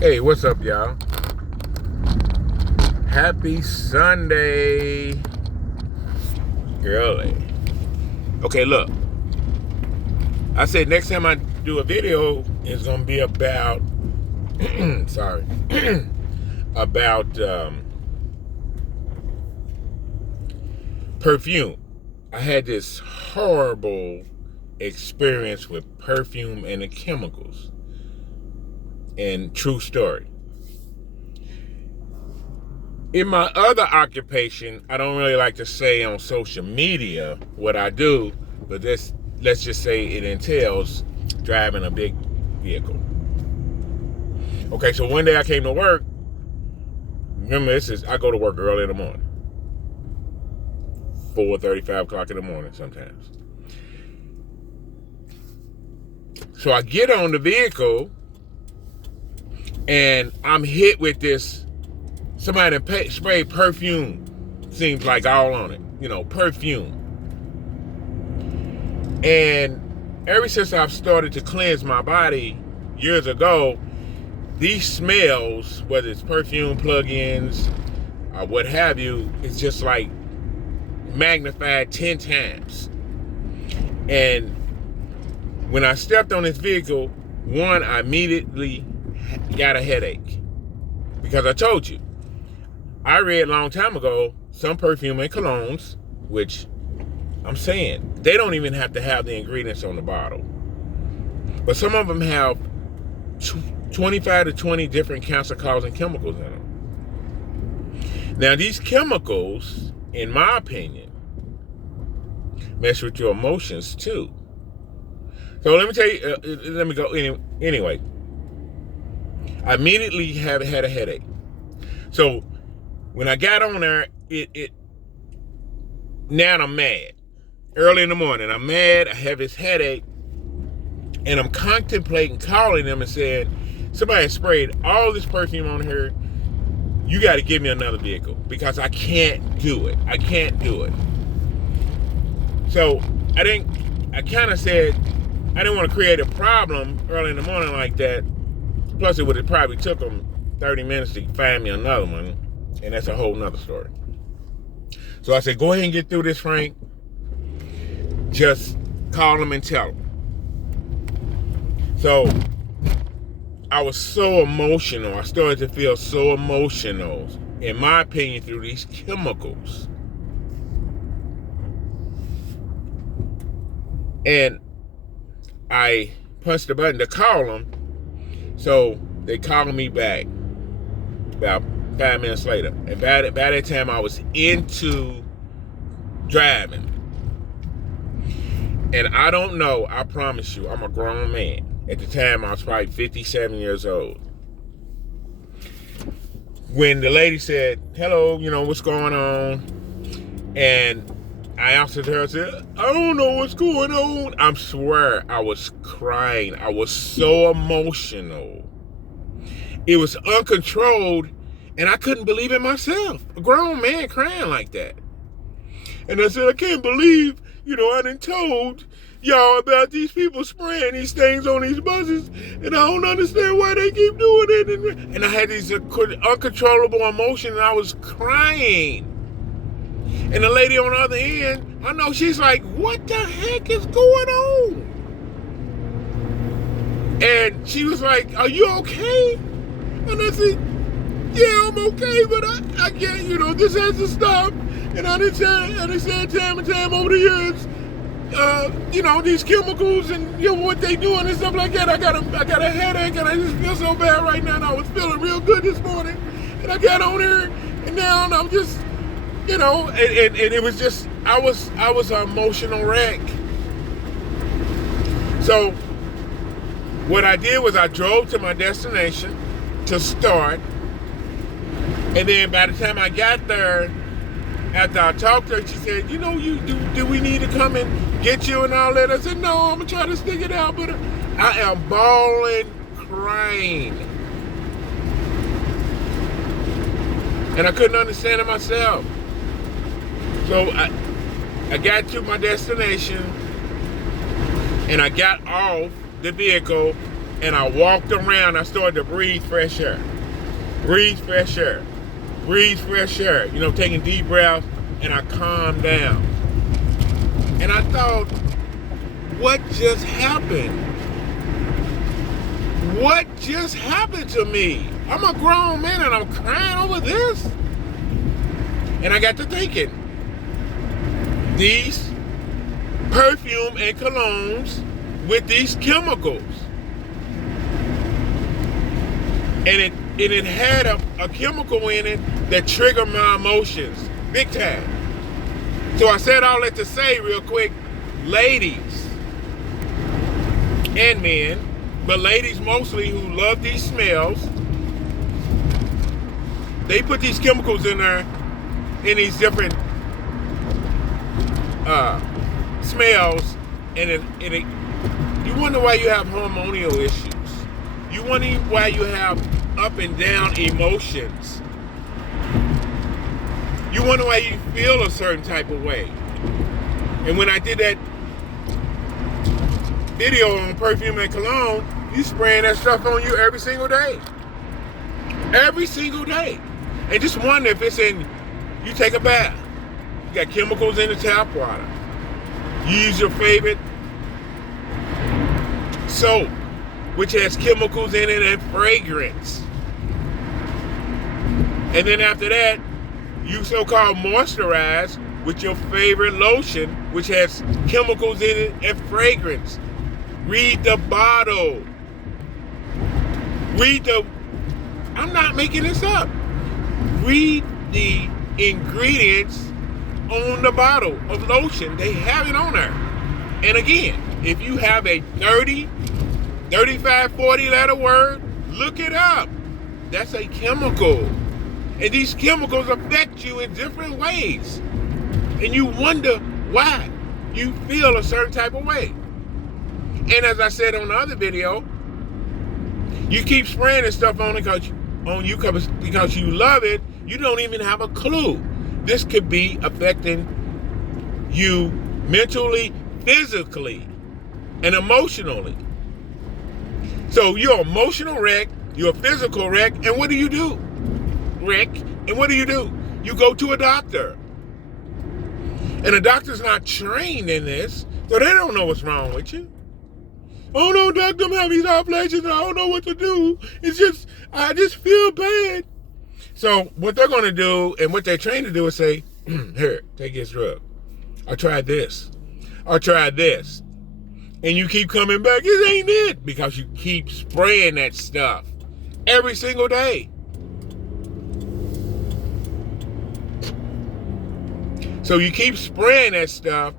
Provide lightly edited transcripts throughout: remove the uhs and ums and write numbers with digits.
Hey, what's up, y'all? Happy Sunday. Early. Okay, look. I said next time I do a video, it's going to be about, sorry, about perfume. I had this horrible experience with perfume and the chemicals. And true story. In my other occupation, I don't really like to say on social media what I do, but let's just say it entails driving a big vehicle. Okay, so one day I came to work. Remember, I go to work early in the morning. 4:30, 5 o'clock in the morning sometimes. So I get on the vehicle and I'm hit with this. Somebody sprayed perfume, seems like all on it, perfume. And ever since I've started to cleanse my body years ago, these smells, whether it's perfume, plug-ins, or what have you, it's just like magnified 10 times. And when I stepped on this vehicle, one, I immediately got a headache. Because I told you, I read a long time ago, some perfume and colognes, which I'm saying, they don't even have to have the ingredients on the bottle. But some of them have 25 to 20 different cancer-causing chemicals in them. Now, these chemicals, in my opinion, mess with your emotions too. So let me tell you, let me go anyway. I immediately had a headache. So when I got on there, now I'm mad. Early in the morning, I'm mad, I have this headache, and I'm contemplating calling them and saying, somebody sprayed all this perfume on her, you got to give me another vehicle, because I can't do it. I can't do it. So I kind of said, I didn't want to create a problem early in the morning like that. Plus, it would have probably took them 30 minutes to find me another one, and that's a whole nother story. So I said, go ahead and get through this, Frank. Just call them and tell them. So I was so emotional. I started to feel so emotional, in my opinion, through these chemicals. And I punched the button to call them. So they called me back about 5 minutes later. And by that time, I was into driving. And I don't know, I promise you, I'm a grown man. At the time, I was probably 57 years old. When the lady said, hello, what's going on? And I answered her, I said, I don't know what's going on. I swear, I was crying. I was so emotional. It was uncontrolled, and I couldn't believe it myself. A grown man crying like that. And I said, I can't believe, I done told y'all about these people spraying these things on these buses, and I don't understand why they keep doing it. And I had these uncontrollable emotions, and I was crying. And the lady on the other end, I know she's like, what the heck is going on? And she was like, are you okay? And I said, yeah, I'm okay, but I can't, this has to stop. And I done said time and time over the years, these chemicals and what they doing and stuff like that. I got a headache, and I just feel so bad right now. And I was feeling real good this morning, and I got on here, and now I'm just, and it was just, I was an emotional wreck. So what I did was I drove to my destination to start, and then by the time I got there, after I talked to her, she said, do we need to come and get you and all that? I said, no, I'm going to try to stick it out. But I am bawling, crying. And I couldn't understand it myself. So I got to my destination, and I got off the vehicle, and I walked around. I started to breathe fresh air. Breathe fresh air. Breathe fresh air. You know, taking deep breaths, and I calmed down. And I thought, what just happened? What just happened to me? I'm a grown man and I'm crying over this. And I got to thinking, these perfume and colognes with these chemicals. And it had a chemical in it that triggered my emotions big time. So I said all that to say real quick, ladies and men, but ladies mostly who love these smells, they put these chemicals in there in these different smells, and you wonder why you have hormonal issues. You wonder why you have up and down emotions. You wonder why you feel a certain type of way. And when I did that video on perfume and cologne, you spraying that stuff on you every single day. Every single day. And just wonder if it's in, you take a bath. You got chemicals in the tap water. You use your favorite soap, which has chemicals in it and fragrance. And then after that, you so-called moisturize with your favorite lotion, which has chemicals in it and fragrance. Read the bottle. I'm not making this up. Read the ingredients on the bottle of lotion. They have it on there. And again, if you have a 30, 35, 40 letter word, look it up. That's a chemical. And these chemicals affect you in different ways. And you wonder why you feel a certain type of way. And as I said on the other video, you keep spraying this stuff on you because you love it. You don't even have a clue. This could be affecting you mentally, physically, and emotionally. So you're an emotional wreck, you're a physical wreck, and what do you do? You go to a doctor. And the doctor's not trained in this, so they don't know what's wrong with you. Oh no, doctor, I'm having these hot flashes and I don't know what to do. I just feel bad. So what they're going to do and what they're trained to do is say, here, take this drug. I tried this. And you keep coming back, it ain't it, because you keep spraying that stuff every single day. So you keep spraying that stuff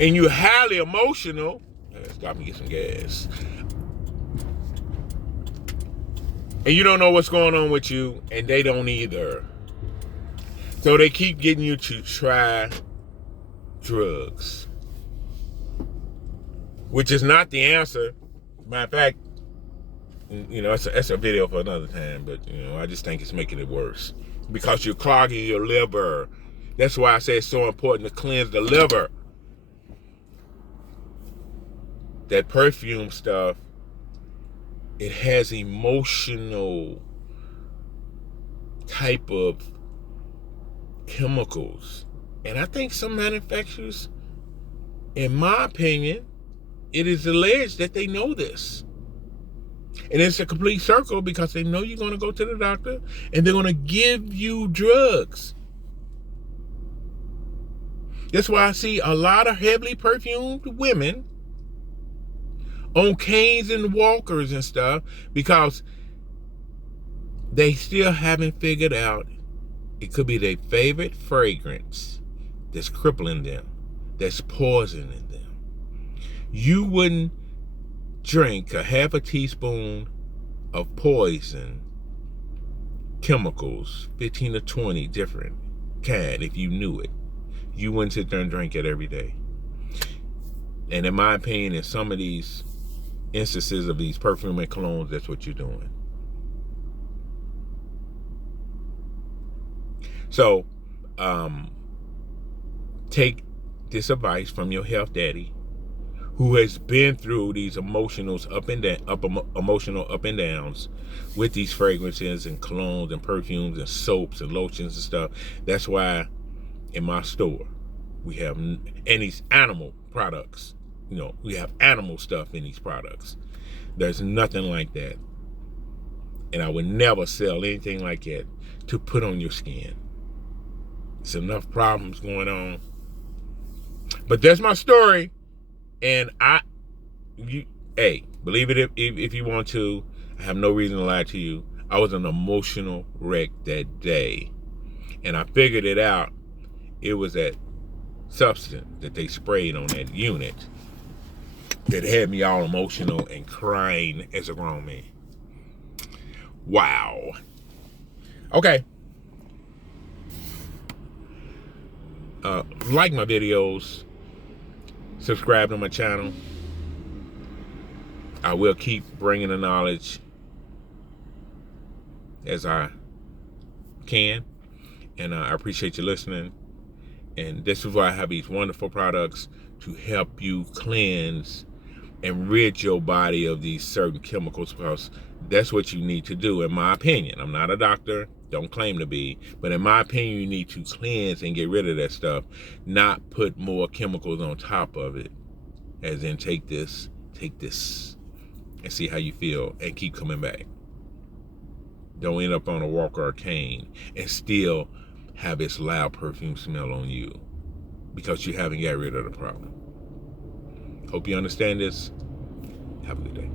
and you're highly emotional. Stop and get some gas. And you don't know what's going on with you, and they don't either. So they keep getting you to try drugs, which is not the answer. Matter of fact, you know, that's a video for another time, but, you know, I just think it's making it worse because you're clogging your liver. That's why I say it's so important to cleanse the liver. That perfume stuff, it has emotional type of chemicals. And I think some manufacturers, in my opinion, it is alleged that they know this. And it's a complete circle because they know you're going to go to the doctor and they're going to give you drugs. That's why I see a lot of heavily perfumed women on canes and walkers and stuff, because they still haven't figured out it could be their favorite fragrance that's crippling them, that's poisoning them. You wouldn't drink a half a teaspoon of poison chemicals, 15 to 20 different kind, if you knew it. You wouldn't sit there and drink it every day. And in my opinion, in some of these instances of these perfume and colognes, that's what you're doing. So, take this advice from your health daddy, who has been through these emotional up and downs with these fragrances and colognes and perfumes and soaps and lotions and stuff. That's why in my store we have, and these animal products, we have animal stuff in these products. There's nothing like that. And I would never sell anything like that to put on your skin. It's enough problems going on. But that's my story. And believe it if you want to. I have no reason to lie to you. I was an emotional wreck that day. And I figured it out. It was that substance that they sprayed on that unit that had me all emotional and crying as a grown man. Wow. Okay. Like my videos. Subscribe to my channel. I will keep bringing the knowledge as I can. And I appreciate you listening. And this is why I have these wonderful products to help you cleanse and rid your body of these certain chemicals, because that's what you need to do, in my opinion. I'm not a doctor, don't claim to be, but in my opinion, you need to cleanse and get rid of that stuff, not put more chemicals on top of it. As in, take this, and see how you feel, and keep coming back. Don't end up on a walker or cane and still have this loud perfume smell on you because you haven't got rid of the problem. Hope you understand this. Have a good day.